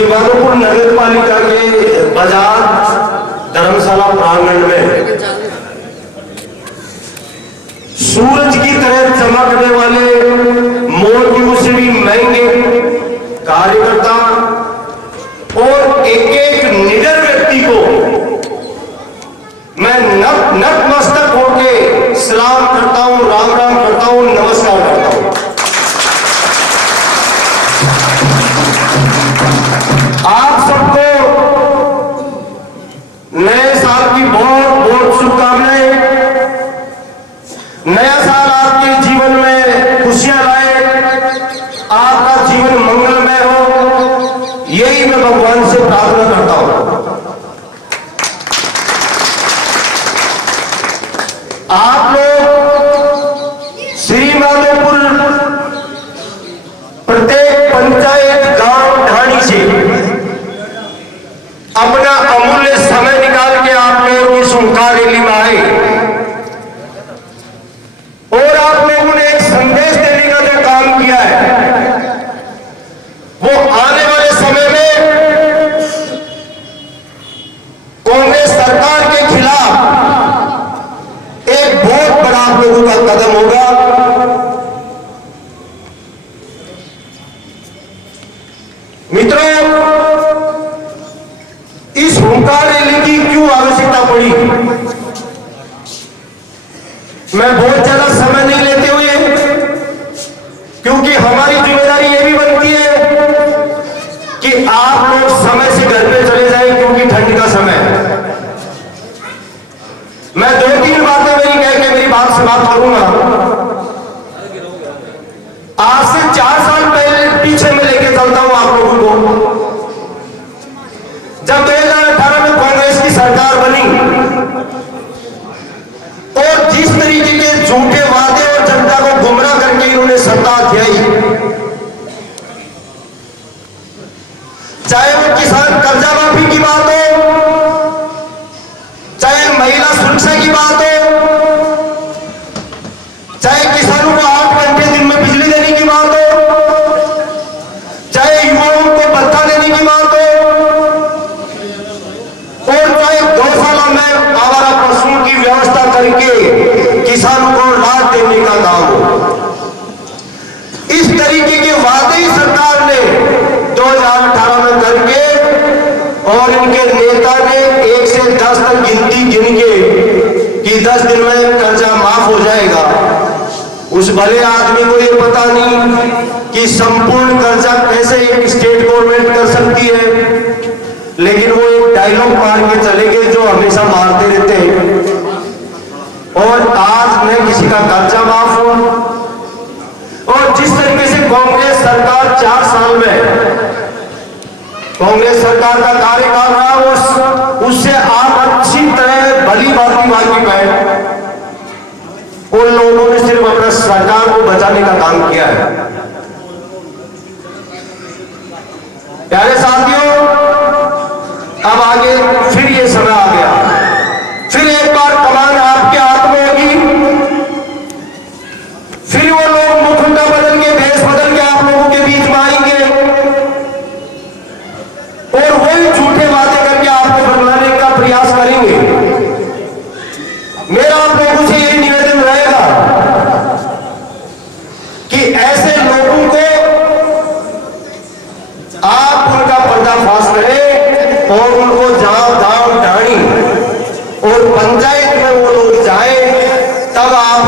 श्रीमाधोपुर नगर पालिका के बजाज धर्मशाला प्रांगण में सूरज की तरह चमकने वाले मोतियों से भी महंगे कार्यकर्ता और एक एक निडर व्यक्ति को मैं नतमस्तक होके सलाम करता हूं, राम राम करता हूं, नमस्कार करता हूं। आप सबको नए साल की बहुत बहुत शुभकामनाएं। नया साल आपके जीवन में खुशियां लाए, आपका जीवन मंगलमय हो, यही मैं भगवान से प्रार्थना करता हूं। आप लोग श्रीमाधोपुर प्रत्येक पंचायत गांव ढाणी से अपना अमूल्य समय निकाल के आप लोग इस ओंकार रैली में आए और आप लोगों ने एक संदेश देने का जो काम किया है वो आने वाले समय में कांग्रेस सरकार के खिलाफ एक बहुत बड़ा आप लोगों का कदम होगा। मित्रों, इस ओंकार रैली की क्यों आवश्यकता पड़ी, मैं बहुत ज्यादा समय नहीं लेते हुए, क्योंकि हमारी जिम्मेदारी यह भी बनती है कि आप लोग समय से घर पे चले जाएं, क्योंकि ठंड का समय है। मैं 2-3 बातें कह के मेरी बात समाप्त करूंगा। आज से 4 साल पहले पीछे में लेके चलता हूं आप लोगों को। जब 2018 में कांग्रेस की सरकार बनी और जिस तरीके के झूठे वादे और जनता को गुमराह करके इन्होंने सत्ता दिलाई, चाहे वो किसान कर्जा माफी की बात हो, चाहे महिला सुरक्षा की बात हो, चाहे किसानों को 8 घंटे दिन में बिजली देने की बात हो, चाहे युवाओं को भत्ता देने की बात हो, और चाहे गौशाला में आवारा पशुओं की व्यवस्था करके किसानों को राहत देने का काम हो। इस तरीके के वादे ही सरकार ने 2018 में करके और इनके नेता ने 1 से 10 तक गिनती गिन के कि 10 दिन में कर्जा माफ हो जाएगा। उस भले आदमी को ये पता नहीं कि संपूर्ण कर्जा कैसे एक स्टेट गवर्नमेंट कर सकती है, लेकिन वो एक डायलॉग मार के चले गए जो हमेशा मारते रहते हैं। और आज न किसी का कर्जा माफ हो, और जिस तरीके से कांग्रेस सरकार 4 साल में कांग्रेस सरकार का कार्यकाल रहा, उससे आप अच्छी तरह भली भांति वाकिफ है। उन लोगों ने सिर्फ अपना सरकार को बचाने का काम किया है। प्यारे साथियों, अब आगे फिर ये समय आ गया, फिर एक बार कमान आपके हाथ में होगी, फिर वो लोग मुखौटा बदल के, भेष बदल के आप लोगों के बीच में आएंगे और वही झूठे वादे करके आपको बदलाने का प्रयास करेंगे। मेरा आप लोगों से यही निवेदन रहेगा कि ऐसे लोगों को आप उनका पर्दाफाश करें और उनको गांव ढाणी और पंचायत में वो लोग जाएं, तब आप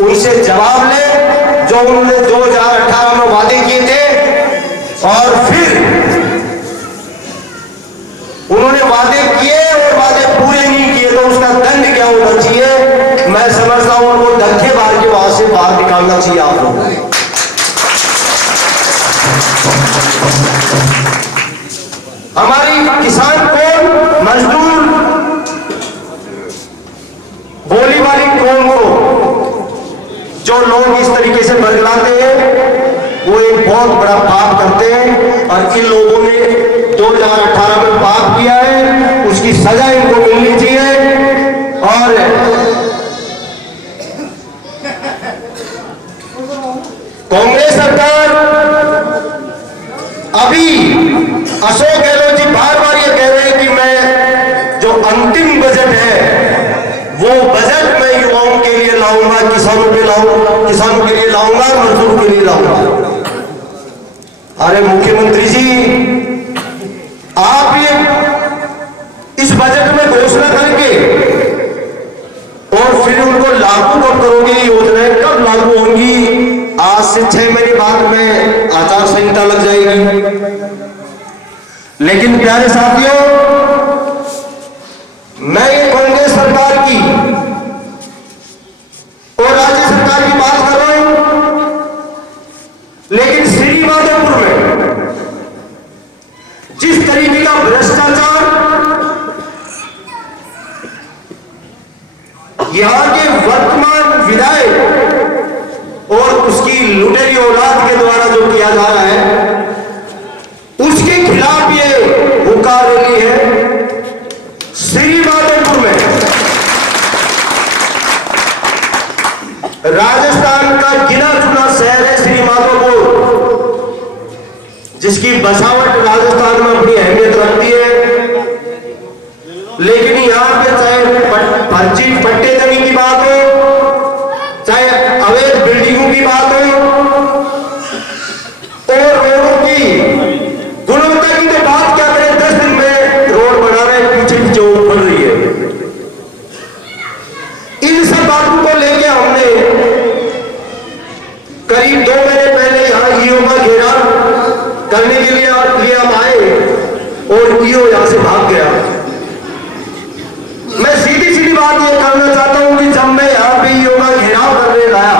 उनसे जवाब लें जो उन्होंने 2018 में वादे किए थे। और फिर उन्होंने वादे किए और वादे पूरे नहीं किए तो उसका दंड क्या होना चाहिए, मैं समझता हूं उनको धक्के मार के वहां से बाहर निकालना चाहिए आप लोगों को। हमारी किसान कौम, मजदूर, बोली वाली कौम को जो लोग इस तरीके से बदलाते हैं वो एक बहुत बड़ा पाप करते हैं, और इन लोगों ने 2018 में पाप किया है, उसकी सजा इनको मिलनी चाहिए। और कांग्रेस सरकार अभी किसानों पे लाऊं, किसानों के लिए लाऊंगा, मजदूरों के लिए लाऊंगा। अरे मुख्यमंत्री जी, आप ये इस बजट में घोषणा करके और फिर उनको लागू कब करोगे? योजनाएं कब लागू होंगी? आज से 6 महीने बाद में आचार संहिता लग जाएगी। लेकिन प्यारे साथियों, मैं ये कांग्रेस सरकार की और राज्य सरकार की बात कर रहा हूं, लेकिन श्रीमाधोपुर में जिस तरीके का भ्रष्टाचार यहां के वर्तमान विधायक और उसकी लुटेरी औलाद के द्वारा जो किया जा रहा है, उसके खिलाफ ये हुकार रैली है श्रीमाधोपुर में। राजस्थान का गिना चुना शहर है श्रीमाधोपुर, जिसकी बसावट राजस्थान में अपनी अहमियत रखती है। लेकिन यहां पे चाहे फर्जी पट्टेदारी की बात हो, चाहे अवैध बिल्डिंगों की बात हो, और रोडों की गुणवत्ता की तो बात क्या करें, 10 दिन में रोड बना रहे, पीछे पीछे बन रही है। इन सब बातों को लेके हमने करीब 2 महीने पहले यहां ईओ का घेराव करने के लिए हम आए और ईओ यहां से भाग गया। मैं सीधी सीधी बात ये करना चाहता हूं कि जब मैं यहां पे ईओ का घेराव करने लाया,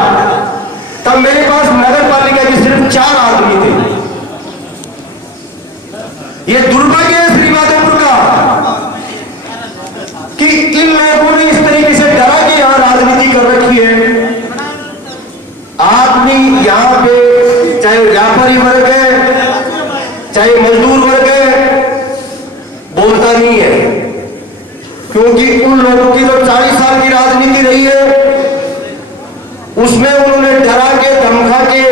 तब मेरे पास नगर पालिका के सिर्फ 4 आदमी थे। ये दुर्भाग्य है श्रीमाधोपुर का कि इन लोगों ने इस तरीके से डरा के यहां राजनीति कर रखी है। आदमी यहां पे चाहे व्यापारी वर्ग है, चाहे मजदूर वर्ग है, बोलता नहीं है, क्योंकि उन लोगों की जो 40 साल की राजनीति रही है, उसमें उन्होंने डरा के धमका के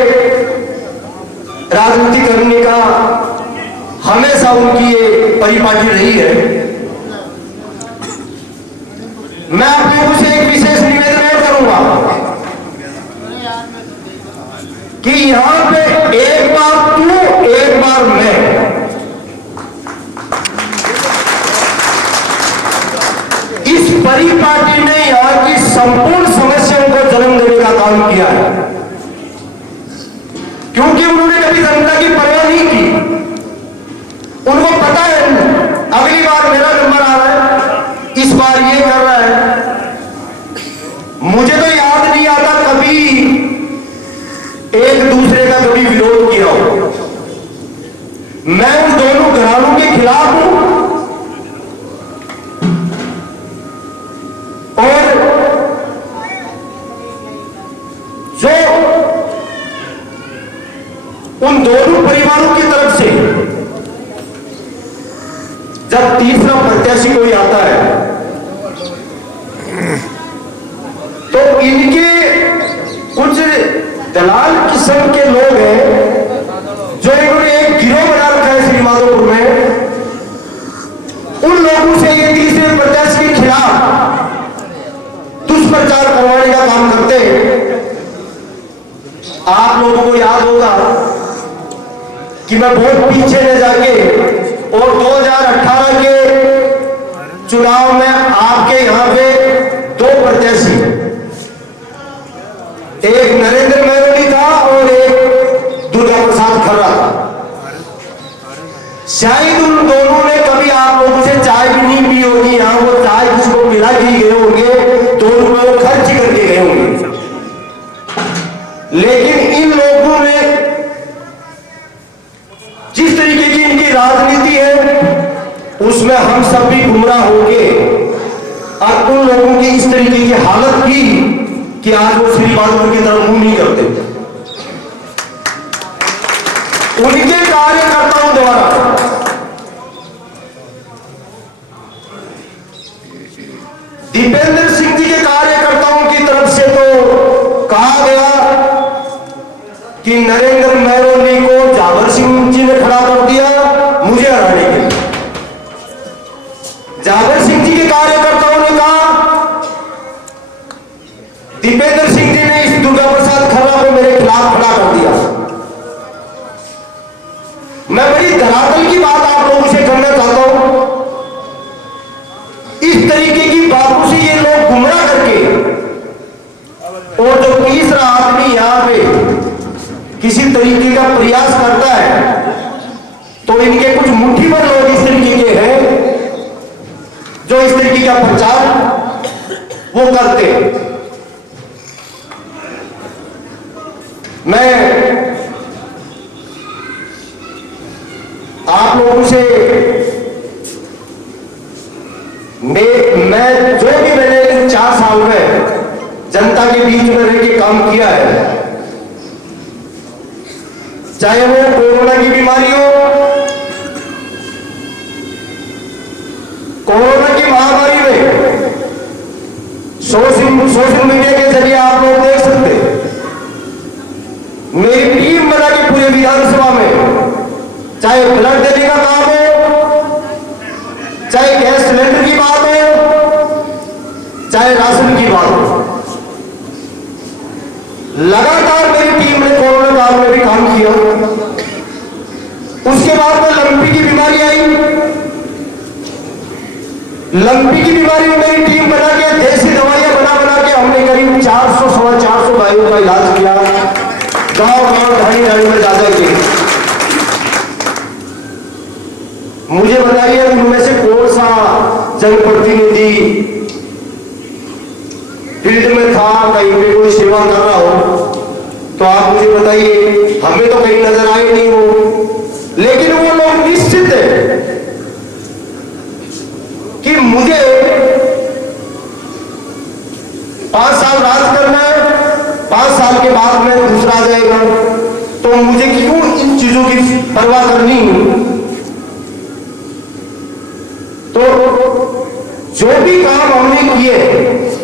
राजनीति करने का हमेशा उनकी ये परिपाटी रही है। मैं आप लोगों से एक विशेष निवेदन और करूंगा कि यहां पे एक बार तू, एक बार मैं, इस परिपाटी ने यहां की संपूर्ण समस्याओं को जन्म देने का काम किया है, क्योंकि उन्होंने कभी जनता की परवाह नहीं की। उनको पता है अगली बार मेरा नंबर आ रहा है, इस बार ये कर रहा है। मुझे तो याद नहीं आता कभी एक दूसरे का कभी विरोध किया हो। मैं उन दोनों घरानों के खिलाफ हूं और जो उन दोनों परिवारों की तरफ से जब तीसरा प्रत्याशी कोई आता है, तो इनके कुछ दलाल किस्म के लोग हैं जो इन्होंने एक गिरोह बना रखा है श्रीमाधोपुर में। उन लोगों से ये तीसरे प्रत्याशी के खिलाफ दुष्प्रचार करवाने का काम करते हैं। आप लोगों को याद होगा कि मैं बहुत पीछे ले जाके और 2018 के चुनाव में आपके यहां पे 2 प्रत्याशी, एक नरेंद्र मैरोली था और एक दुर्गा प्रसाद खर्रा था। शायद उन दोनों ने कभी आप लोगों से चाय भी नहीं पी होगी। यहां वो चाय जिसको पिला के गए होंगे, 2 रुपए वो खर्च करके गए होंगे। लेकिन इन लोगों ने जिस तरीके की इनकी राजनीति है, उसमें हम सब भी गुमराह होंगे और उन लोगों की इस तरीके की हालत की कि आज वो श्रीमाधोपुर की तरफ मुंह नहीं करते। उनके कार्यकर्ताओं द्वारा दीपेंद्र सिंह जी के कार्यकर्ताओं की तरफ से तो कहा गया कि नरेंद्र मैरोली को जावर सिंह जी ने खड़ा कर दिया मुझे हराने के लिए। जावर सिंह जी के कार्यकर्ताओं ने कहा दीपेंद्र सिंह प्रयास करता है तो इनके कुछ मुट्ठी भर लोग इस तरीके के हैं जो इस तरीके का प्रचार वो करते हैं। मैं आप लोगों से मैं जो भी मैंने इन 4 साल में जनता के बीच में रह के काम किया है, चाहे वो कोरोना की बीमारी हो, कोरोना की महामारी में सोशल मीडिया के जरिए आप लोग देख सकते हैं, मेरी टीम बना के पूरे विधानसभा में, चाहे ब्लड देने का काम हो, चाहे गैस सिलेंडर की बात हो, चाहे राशन की बात हो, लगातार मेरी टीम ने कोरोना काल में भी काम किया। उसके बाद में लंपी की बीमारी आई, लंपी की बीमारी में मेरी टीम बना के देसी दवाइयां बना के हमने करीब 400-450 भाइयों का इलाज किया, गांव ढाणी में ज्यादा ही। मुझे बताइए उनमें से कौन सा जनप्रतिनिधि फील्ड में था, कहीं पे कोई सेवा कर रहा हो, तो आप मुझे बताइए, हमें तो कहीं नजर आए नहीं वो। लेकिन वो लोग निश्चित है कि मुझे 5 साल राज करना है, 5 साल के बाद में दूसरा जाएगा, तो मुझे क्यों इन चीजों की परवाह करनी। तो जो भी काम हमने किए